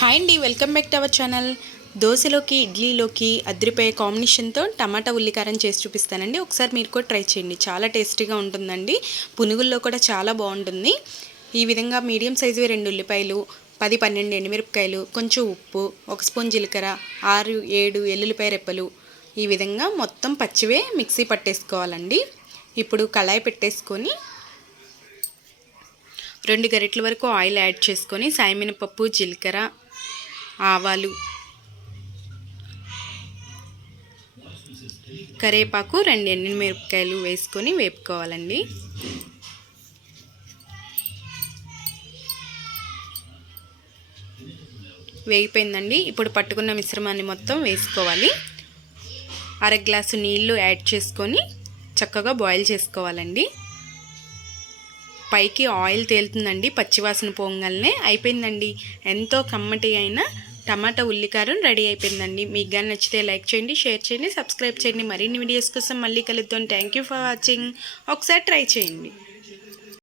Hi అండి welcome back to our channel. దోశలోకి ఇడ్లీలోకి అద్రిపోయే కాంబినేషన్తో టమాటా ఉల్లికారం చేసి చూపిస్తానండి. ఒకసారి మీరు కూడా ట్రై చేయండి. చాలా టేస్టీగా ఉంటుందండి. పునుగుల్లో కూడా చాలా బాగుంటుంది. ఈ విధంగా మీడియం సైజువి రెండు ఉల్లిపాయలు పది పన్నెండు ఎండుమిరపకాయలు కొంచెం ఉప్పు ఒక స్పూన్ జీలకర్ర ఆరు ఏడు ఎల్లుల్లిపాయ రెప్పలు. ఈ విధంగా మొత్తం పచ్చివే మిక్సీ పట్టేసుకోవాలండి. ఇప్పుడు కళాయి పెట్టేసుకొని రెండు గరిటల వరకు ఆయిల్ యాడ్ చేసుకొని సాయమినపప్పు జీలకర్ర ఆవాలు. కరివేపాకు రెండు ఎండిన మిరపకాయలు వేసుకొని వేపుకోవాలండి. వేగిపోయిందండి. ఇప్పుడు పట్టుకున్న మిశ్రమాన్ని మొత్తం వేసుకోవాలి. అర గ్లాసు నీళ్ళు యాడ్ చేసుకొని చక్కగా బాయిల్ చేసుకోవాలండి. పైకి ఆయిల్ తేలుతుందండి. పచ్చివాసన పోంగల్నే అయిపోయిందండి. ఎంతో కమ్మటి అయిన టమాటా ఉల్లికారం రెడీ అయిపోయిందండి. మీకు కానీ నచ్చితే లైక్ చేయండి షేర్ చేయండి సబ్స్క్రైబ్ చేయండి. మరిన్ని వీడియోస్ కోసం మళ్ళీ కలుద్దాం. థ్యాంక్ యూ ఫర్ వాచింగ్ ఒకసారి ట్రై చేయండి.